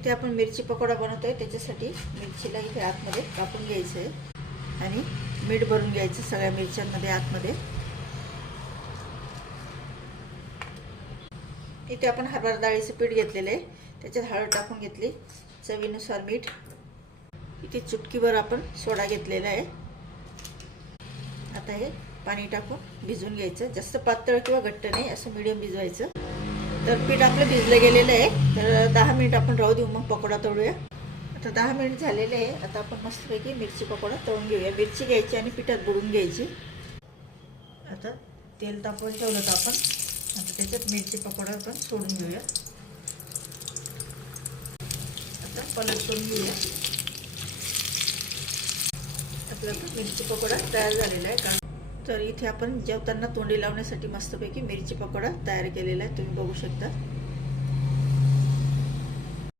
इथे आपण मिरची पकोडा बनवतोय, त्याच्यासाठी मिरचीला इथे आतमध्ये कापून घ्यायचं आहे आणि मीठ भरून घ्यायचं सगळ्या मिरच्यांमध्ये आतमध्ये. इथे आपण हरभरा डाळीचं पीठ घेतलेलं आहे, त्याच्यात हळद टाकून घेतली, चवीनुसार मीठ. इथे चुटकीभर आपण सोडा घेतलेला आहे. आता हे पाणी टाकून भिजवून घ्यायचं, जास्त पातळ किंवा घट्ट नाही, असं मीडियम भिजवायचं. तर पीठ आपलं भिजलं गेलेलं आहे, तर 10 मिनिट आपण राहू देऊ, मग पकोडा तळूया. आता 10 मिनिट झालेले आहे. आता आपण मस्तपैकी मिरची पकोडा तळून घेऊया. मिरची घ्यायची आणि पिठात बुडून घ्यायची. आता तेल तापवून ठेवलं तर आपण आता त्याच्यात मिरची पकोडा आपण सोडून घेऊया. आता पलट करून घेऊया. आपला मिरची पकोडा तयार झालेला आहे. तर इथे आपण जेवताना तोंडी लावण्यासाठी मस्तपैकी मिरची पकोडा तयार केलेला आहे, तुम्ही बघू शकता.